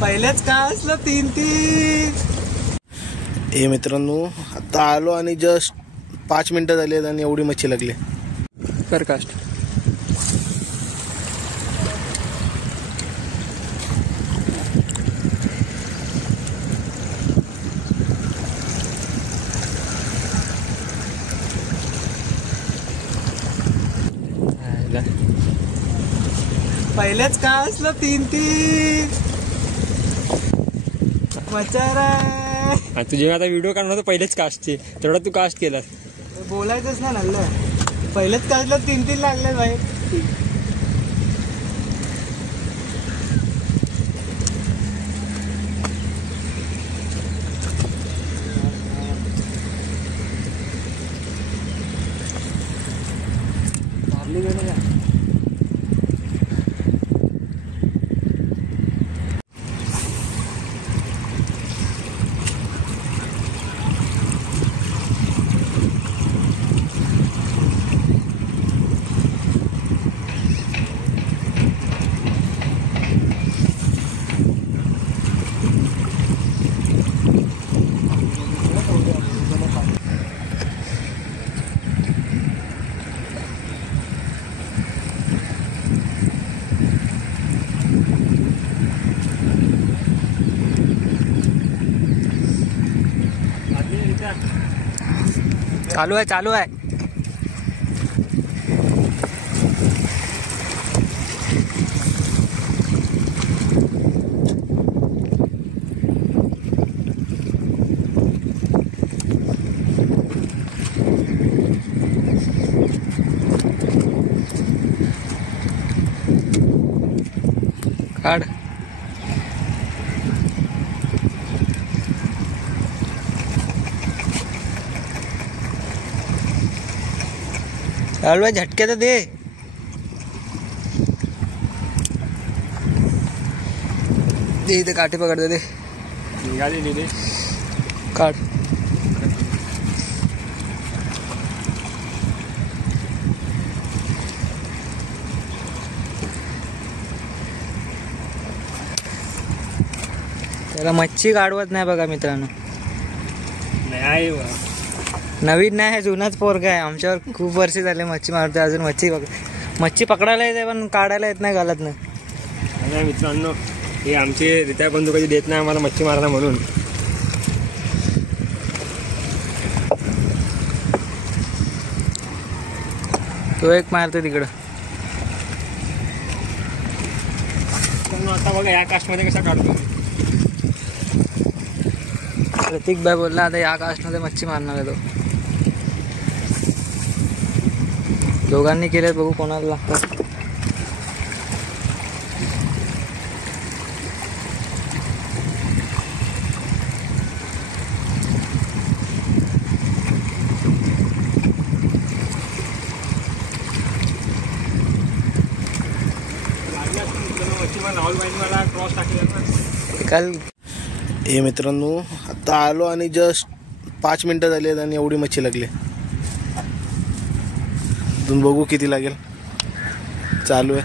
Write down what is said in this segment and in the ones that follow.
पहिलेच काय असलं 3-3. हे मित्रांनो आता आलो आणि जस्ट 5 मिनिटं झाली आहेत आणि एवढी मच्छी लागली. कर कास्ट. पहिलेच काय असलं 3-3 मच्छर. तुझे आता व्हिडिओ काढणार होता पहिलेच कास्टचे, तेवढा तू कास्ट केलास. बोलायचंच ना नल्ल. पहिलेच काय असलं 3-3 लागले भाई. मारली गेलं का? चालू आहे चालू आहे. काढ. चालू झटके तर दे. दे इथे काठी पकडते दे. निघाली दे. काढ. त्याला मच्छी काढवत नाही बघा मित्रांनो. नाही नवीन नाही आहे, जुनाच पोरगा आहे. आमच्यावर खूप वर्ष झाले मच्छी मारतोय. अजून मच्छी पकडायला येते पण काढायला येत नाही घालत नाही. मित्रांनो हे आमचे रित्या बंधू कधी देत नाही आम्हाला मच्छी मारायला म्हणून. तो एक मारतो तिकडं. आता बघा या कास्टमध्ये कसा काढतो. प्रतीक भाई बोलला आता या कास्टमध्ये मच्छी मारणार आहे तो. दोघांनी केले बघू कोणाला लागतात. काल हे मित्रांनो आता आलो आणि जस्ट 5 मिनिटं झाली आहेत आणि एवढी मच्छी लागली. अजून बघू किती लागेल. चालू आहे.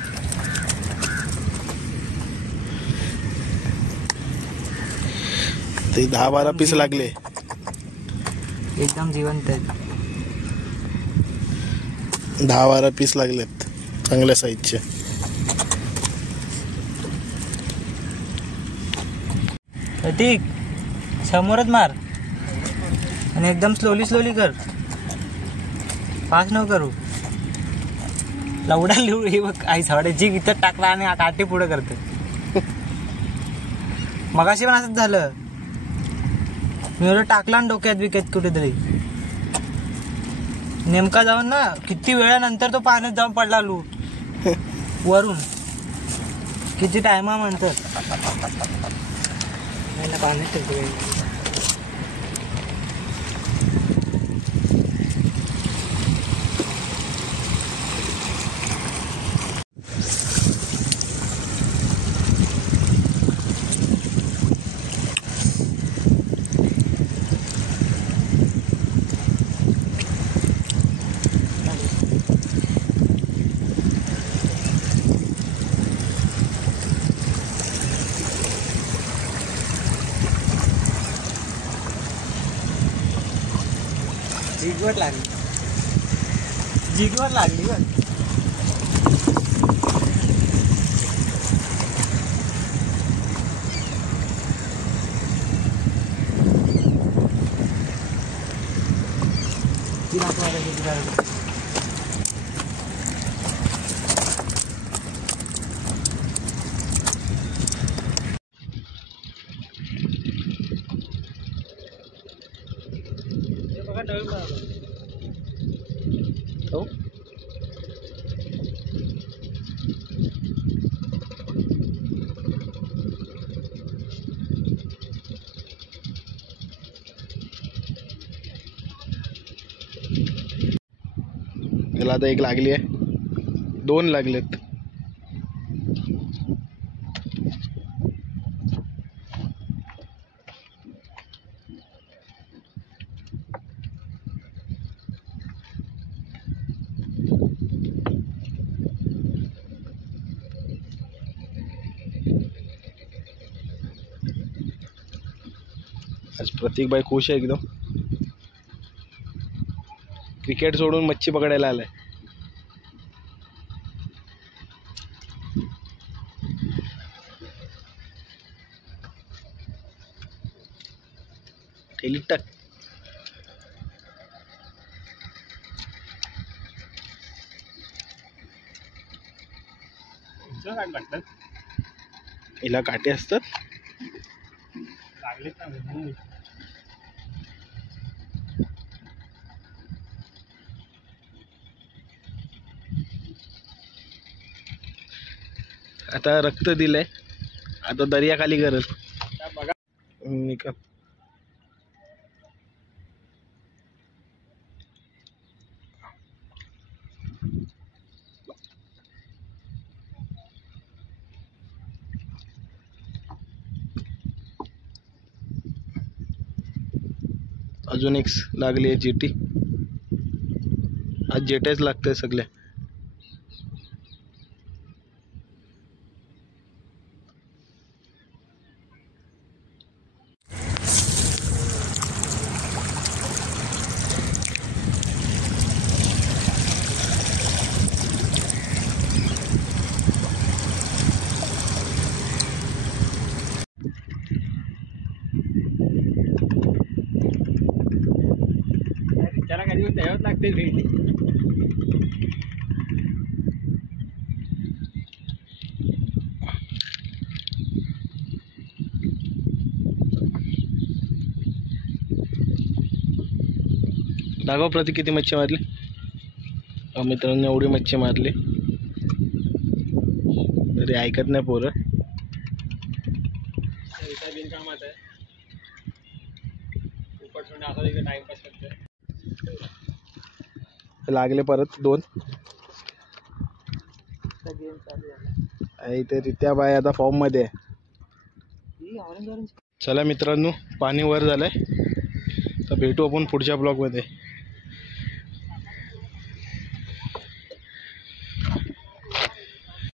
ते 10-12 पीस लागले. एकदम जिवंत आहेत. 10-12 पीस लागलेत चांगल्या साईजचे. प्रतीक समोरच मार आणि एकदम स्लोली कर. फास्ट नको करू. लवडा लिहू. हे बघ आई झाडाची इथं टाकला आणि काठी पुढे करते. मगाशी पण असंच झालं. मी एवढं टाकला आणि डोक्यात बिक्यात कुठेतरी नेमका जाऊन ना किती वेळानंतर तो पाण्यात जाऊन पडला लूट वरून. किती टायमा म्हणतो पाण्यात ठेवतो. जिगवर लागली, जिगवर लागली बघ. हो त्याला आता एक लागली आहे, 2 लागलेत. आज प्रतीक भाई खुश आहे एकदम. क्रिकेट सोडून मच्छी पकडायला आलाय. ठेलीत टाक. हिला काटे असतात. आता रक्त दिलंय, आता दर्याखाली करल. निकाल अजून एक लागली आहे जेटी. आज जेटेच लागतंय सगळ्या. त्याला कधी द्यावंच लागते भेट. दाखव प्रतीक किती मच्छी मारली. मित्रांनो एवढी मच्छी मारली तरी ऐकत नाही पोरं. बिनकामात आहे, उपट सोडणे असा इकडे टाइमपास करतोय. लागले परत 2. गेम चालू झाला. इथे रित्या बाय आता फॉर्म मध्ये आहे. चला मित्रांनो, पाणी वर झालंय, तर भेटू आपण पुढच्या ब्लॉग मध्ये.